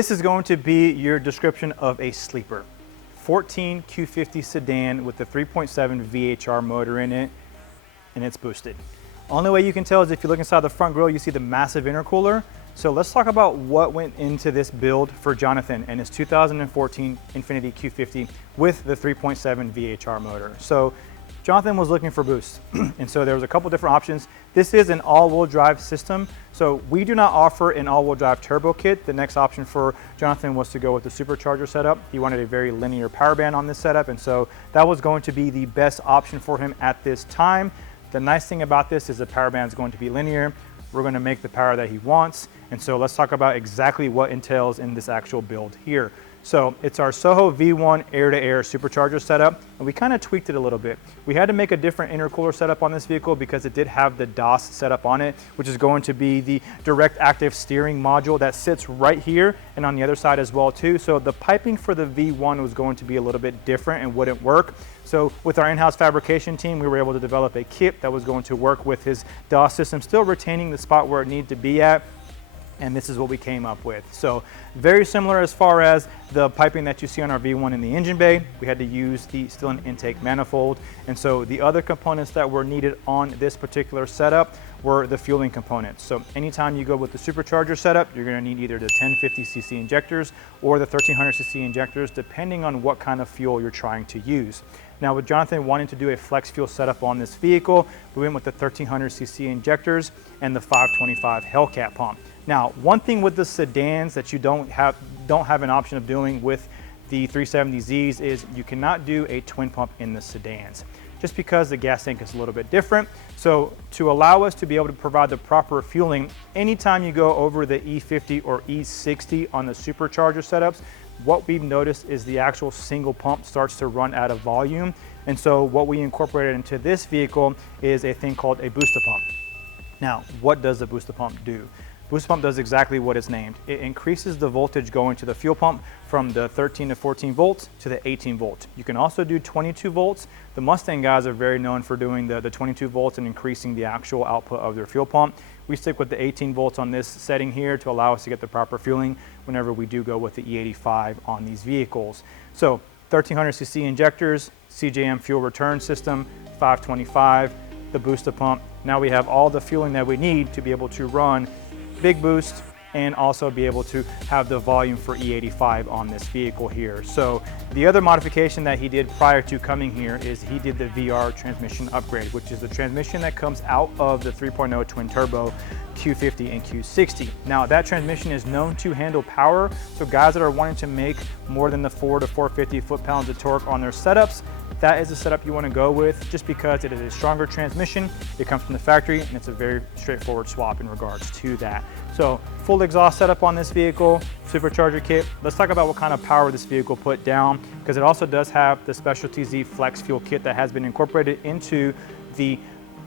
This is going to be your description of a sleeper. 14 Q50 sedan with the 3.7 VHR motor in it, and it's boosted. Only way you can tell is if you look inside the front grille, you see the massive intercooler. So let's talk about what went into this build for Jonthan and his 2014 Infiniti Q50 with the 3.7 VHR motor. So Jonthan was looking for boost, and so there was a couple different options. This is an all-wheel drive system, so we do not offer an all-wheel drive turbo kit. The next option for Jonthan was to go with the supercharger setup. He wanted a very linear power band on this setup, and so that was going to be the best option for him at this time. The nice thing about this is the power band is going to be linear. We're going to make the power that he wants, and so let's talk about exactly what entails in this actual build here. So it's our Soho V1 air-to-air supercharger setup, and we kind of tweaked it a little bit. We had to make a different intercooler setup on this vehicle because it did have the DOS setup on it, which is going to be the direct active steering module that sits right here and on the other side as well too. So the piping for the V1 was going to be a little bit different and wouldn't work. So with our in-house fabrication team, we were able to develop a kit that was going to work with his DOS system, still retaining the spot where it needed to be at. And this is what we came up with. So very similar as far as the piping that you see on our V1 in the engine bay. We had to use the still an intake manifold. And so the other components that were needed on this particular setup were the fueling components. So anytime you go with the supercharger setup, you're gonna need either the 1050cc injectors or the 1300cc injectors, depending on what kind of fuel you're trying to use. Now with Jonthan wanting to do a flex fuel setup on this vehicle, we went with the 1300cc injectors and the 525 Hellcat pump. Now, one thing with the sedans that you don't have an option of doing with the 370Zs is you cannot do a twin pump in the sedans, just because the gas tank is a little bit different. So to allow us to be able to provide the proper fueling, anytime you go over the E50 or E60 on the supercharger setups, what we've noticed is the actual single pump starts to run out of volume. And so what we incorporated into this vehicle is a thing called a booster pump. Now, what does the booster pump do? Booster pump does exactly what it's named. It increases the voltage going to the fuel pump from the 13 to 14 volts to the 18 volts. You can also do 22 volts. The Mustang guys are very known for doing the 22 volts and increasing the actual output of their fuel pump. We stick with the 18 volts on this setting here to allow us to get the proper fueling whenever we do go with the E85 on these vehicles. So 1300cc injectors, CJM fuel return system, 525, the booster pump. Now we have all the fueling that we need to be able to run big boost and also be able to have the volume for E85 on this vehicle here. So the other modification that he did prior to coming here is he did the VR transmission upgrade, which is the transmission that comes out of the 3.0 twin turbo Q50 and Q60. Now that transmission is known to handle power, so guys that are wanting to make more than the 4 to 450 foot-pounds of torque on their setups, that is the setup you want to go with, just because it is a stronger transmission. It comes from the factory, and it's a very straightforward swap in regards to that. So full exhaust setup on this vehicle, supercharger kit. Let's talk about what kind of power this vehicle put down, because it also does have the Specialty Z Flex fuel kit that has been incorporated into the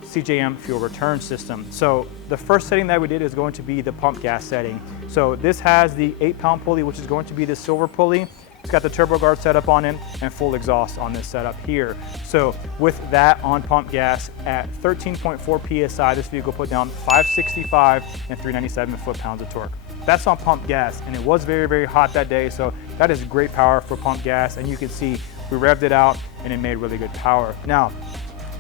CJM fuel return system. So the first setting that we did is going to be the pump gas setting. So this has the 8-pound pulley, which is going to be the silver pulley. It's got the turbo guard setup on it and full exhaust on this setup here. So with that on pump gas at 13.4 PSI, this vehicle put down 565 and 397 foot-pounds of torque. That's on pump gas, and it was very, very hot that day. So that is great power for pump gas. And you can see we revved it out and it made really good power. Now,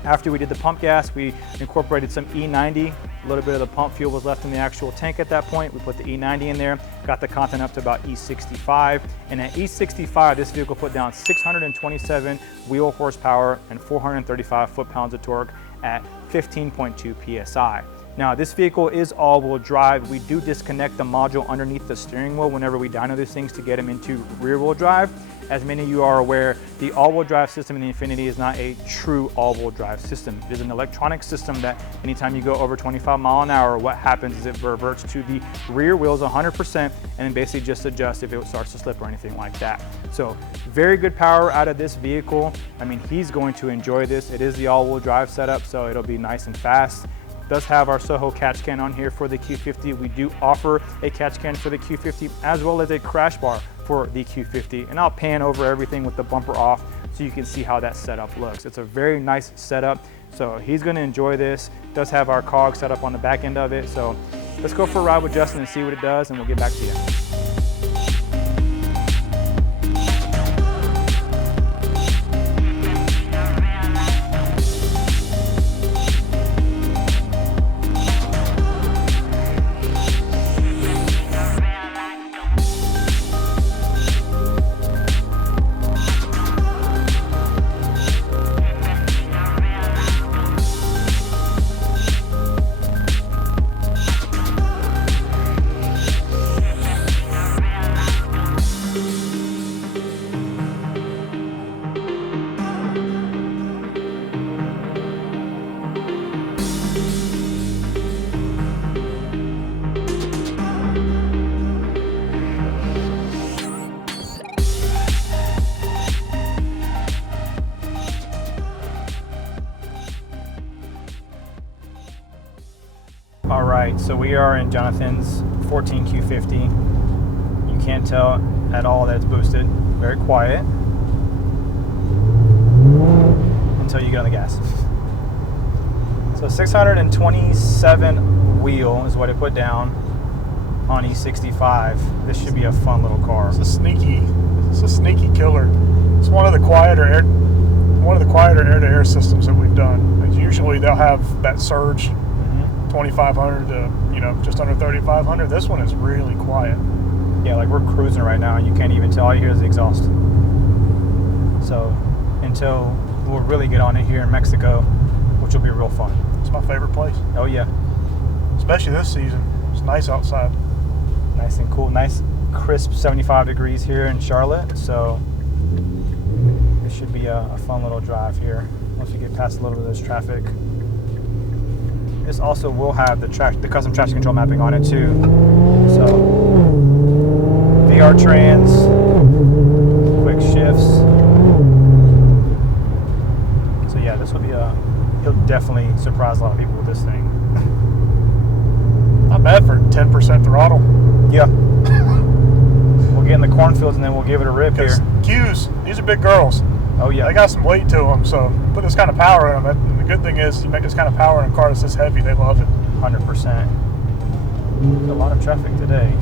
after we did the pump gas, we incorporated some E90. A little bit of the pump fuel was left in the actual tank at that point. We put the E90 in there, got the content up to about E65. And at E65, this vehicle put down 627 wheel horsepower and 435 foot-pounds of torque at 15.2 PSI. Now, this vehicle is all-wheel drive. We do disconnect the module underneath the steering wheel whenever we dyno these things to get them into rear-wheel drive. As many of you are aware, the all-wheel drive system in the Infiniti is not a true all-wheel drive system. It is an electronic system that anytime you go over 25 miles an hour, what happens is it reverts to the rear wheels 100% and then basically just adjusts if it starts to slip or anything like that. So very good power out of this vehicle. I mean, he's going to enjoy this. It is the all-wheel drive setup, so it'll be nice and fast. It does have our Soho catch can on here for the Q50. We do offer a catch can for the Q50 as well as a crash bar for the Q50, and I'll pan over everything with the bumper off so you can see how that setup looks. It's a very nice setup, so he's going to enjoy this. It does have our cog set up on the back end of it, so let's go for a ride with Justin and see what it does, and we'll get back to you. So we are in Jonathan's 14 Q50. You can't tell at all that it's boosted. Very quiet until you get on the gas. So 627 wheel is what it put down on E65. This should be a fun little car. It's a sneaky killer. It's one of the quieter air-to-air systems that we've done. Usually they'll have that surge, 2,500 to just under 3,500. This one is really quiet. Yeah, like we're cruising right now, and you can't even tell. All you hear is the exhaust. So until we'll really get on it here in Mexico, which will be real fun. It's my favorite place. Oh yeah, especially this season. It's nice outside. Nice and cool. Nice crisp 75 degrees here in Charlotte. So it should be a fun little drive here once you get past a little bit of this traffic. This also will have the custom traction control mapping on it too. So VR trans, quick shifts. So yeah, this will be he'll definitely surprise a lot of people with this thing. Not bad for 10% throttle. Yeah. We'll get in the cornfields and then we'll give it a rip here. Qs, these are big girls. Oh yeah. They got some weight to them, so put this kind of power in them. And the good thing is, you make this kind of power in a car that's this heavy, they love it. 100%. A lot of traffic today.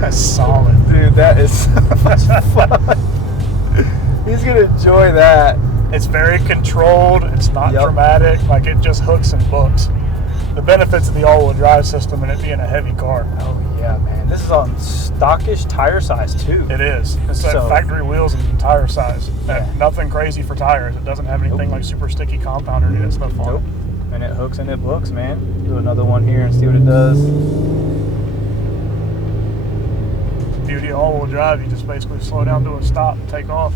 That's solid. Dude, that is so much fun. He's gonna enjoy that. It's very controlled. It's not dramatic. Like, it just hooks and books. The benefits of the all-wheel drive system and it being a heavy car. Oh yeah, man. This is on stockish tire size too. It is. It's factory wheels and tire size. Yeah. Nothing crazy for tires. It doesn't have anything like super sticky compound or any of that stuff on it. And it hooks and it books, man. Do another one here and see what it does. Beauty of all-wheel drive, you just basically slow down to a stop and take off.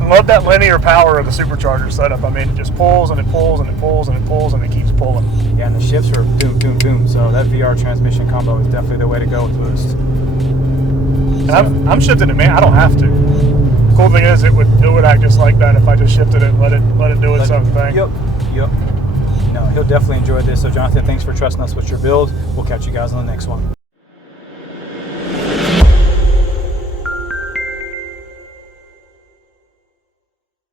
I love that linear power of the supercharger setup. I mean, it just pulls and it pulls and it pulls and it pulls and it keeps pulling. Yeah, and the shifts are doom, doom, doom. So that VR transmission combo is definitely the way to go with boost. And I'm shifting it, man. I don't have to. The cool thing is, it would act just like that if I just shifted it and let it do its own thing. Yep. No, he'll definitely enjoy this. So Jonathan, thanks for trusting us with your build. We'll catch you guys on the next one.